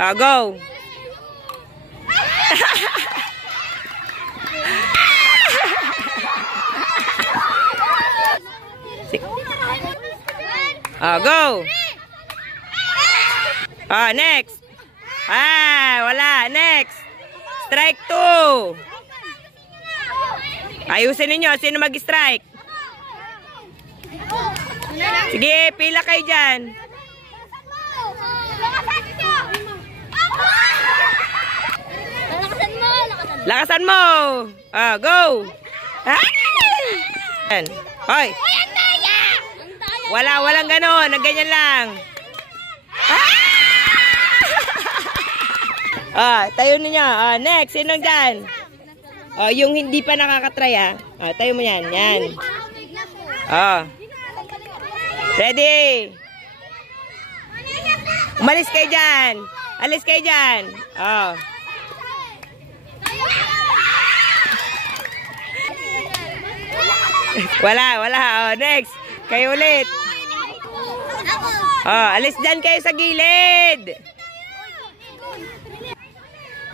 Oh, go. Oh, go. Oh, next. Wala. Next. Strike 2. Ayusin ninyo. Sino mag-strike? Sige, pila kayo dyan. Lakasan mo. Oh, go. Hoy. Walang ganon. Nagganyan lang. Tayo ninyo. Next. Sinong dyan? Yung hindi pa nakakatry, tayo mo yan. Yan. Ready? Umalis kayo dyan. Alis kayo dyan. Wala. Next. Kayo ulit. Alis dyan kayo sa gilid.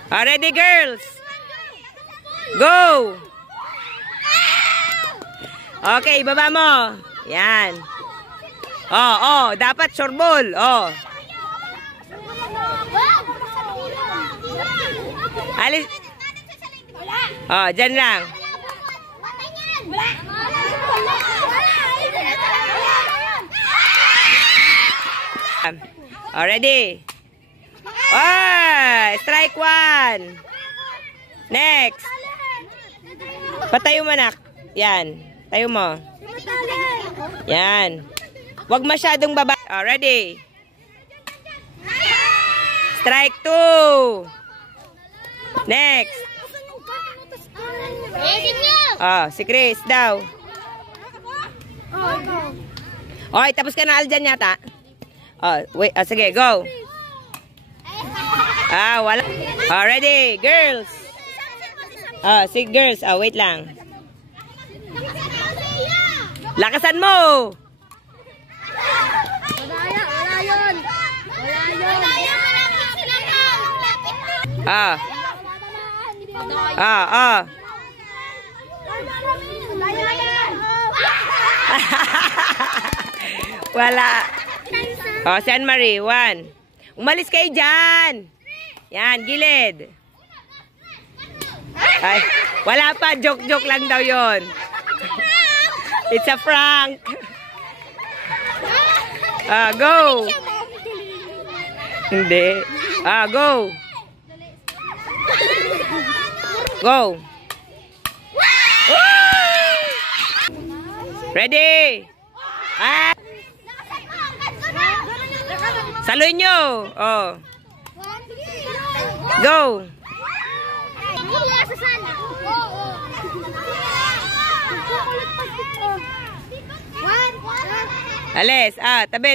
Ready, girls? Go! Okay, baba mo. Yan. Dapat surbol. Alis. Dyan lang. Ready? Strike 1. Next. Patayo mo, anak. Yan. Tayo mo. Yan. Huwag masyadong baba. Ready? Strike 2. Next. Si Chris daw. Okay, tapos ka na Aljan yata. Wait, sige, go. Wala. Ready, girls. Si girls. Wait lang. Lakasan mo. Wala yun. Wala. Si Anne Marie, 1. Umalis kayo dyan. Yan, gilid. Ay, wala pa. Joke lang daw yon. It's a prank. Go. Hindi. Go. Go. Ready? Saloy nyo. Go. Alis. Tabi.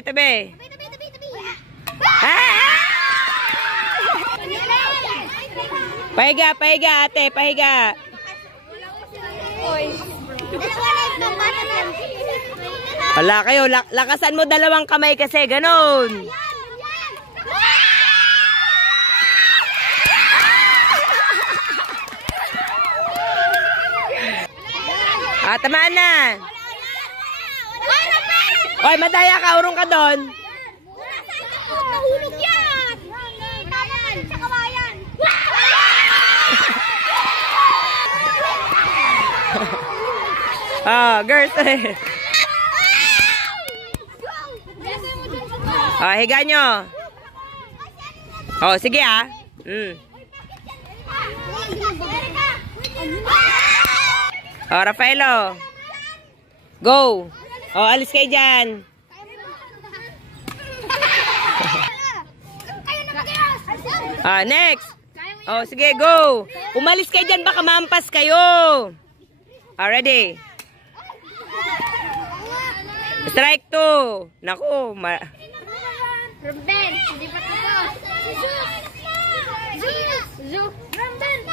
Pahiga, ate. Pahiga. Wala kayo. Lakasan mo 2 kamay kasi. Ganon. Tamaan na. Oy, madaya ka. Urong ka doon. Mahulog yan. Kawayan. Sa kawayan. Girls. Higa nyo. Sige Rafaelo. Go. Alis kayo dyan. Next. Sige, go. Umalis kayo dyan, baka mampas kayo. Ready? Strike 2. Naku, Ramben, hindi pa ito. Zoo. Ramben.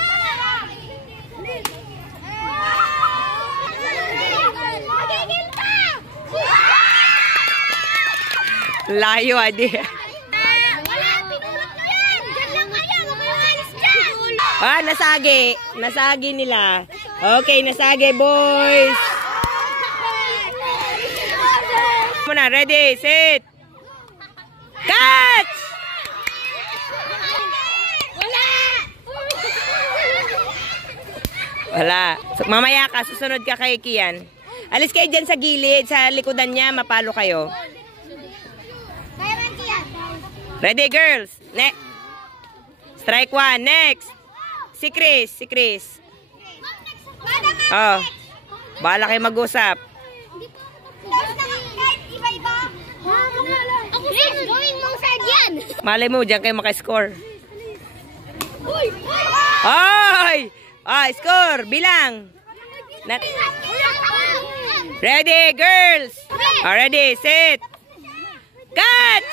Layo, adi. Wala, pinulot ko yan. Diyan lang kayo, mag-iwalis dyan. Ah, nasagi. Nasagi nila. Okay, nasagi, boys. Muna, ready, set. Catch! Wala. So, mamaya ka, susunod ka kay Kian. Alis kayo dyan sa gilid, sa likodan niya, mapalo kayo. Kaya man yan. Ready, girls? Strike one, next. Si Chris, si Chris. Oh, bahala kayo mag-usap. Kahit iba-iba. Chris, gawin mong sad yan. Malay mo, dyan kayo makascore. Ay! Ah, score, bilang. Ready, girls? Oh, ready, set. Catch!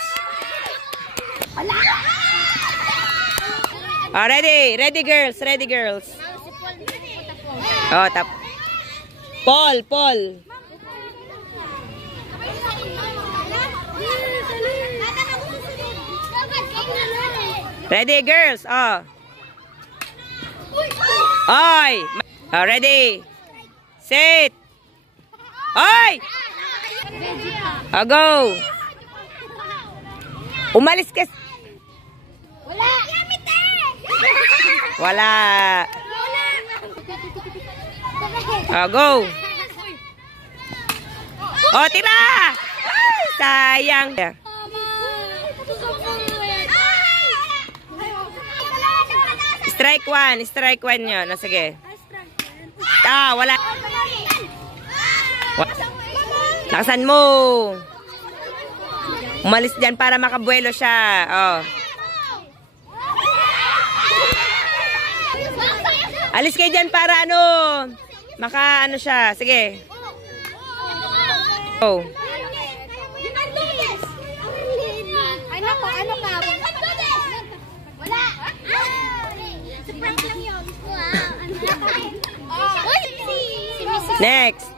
Oh, ready, ready, girls, ready, girls. Oh, tap. Paul, Paul. Ready, girls? Oh. Oy! Oh, ready. Set. Oy! Oh, go. Umalis ka. Wala. Wala. Oh, go. Oh, tira! Ay, sayang. Strike one yun. Oh, sige. Ah, wala. Lakasan mo. Umalis dyan para makabuelo siya. Oh. Alis kayo dyan para ano. Maka ano siya. Sige. Oh. Ano ka? Wala. Sa prank lang yun. Next.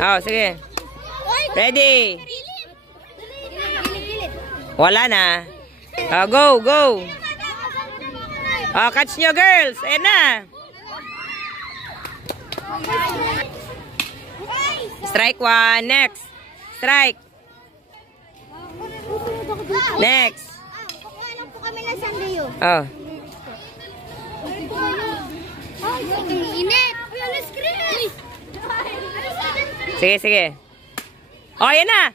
Oh, sige. Ready. Wala na. Oh, go, go. Oh, catch nyo, girls. Ayan na. Strike one. Next. Strike. Next. Kukuha lang po kami ng sandayo. Oh. Ay, init. Uy, alas, Chris. Sige, sige. Oh, ayan na.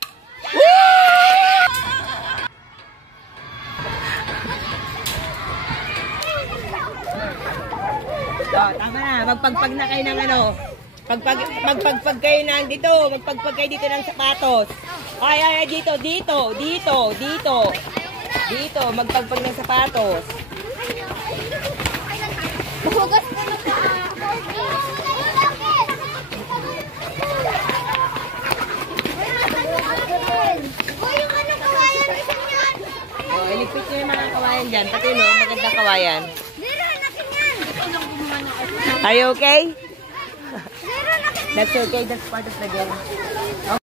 Oh, tama na. Magpagpag na kayo ng ano. Magpagpag kayo ng dito. Magpagpag kayo dito ng sapatos. Ay, dito. Dito, magpagpag ng sapatos. Hugas mo na pa. Uy, yung ano kawayan, isa yan. Oh, iligpit nyo yung mga kawayan dyan. Pati no, magandang kawayan. Zero, nakin yan. Are you okay? Zero, nakin yan. That's okay. That's part of the game.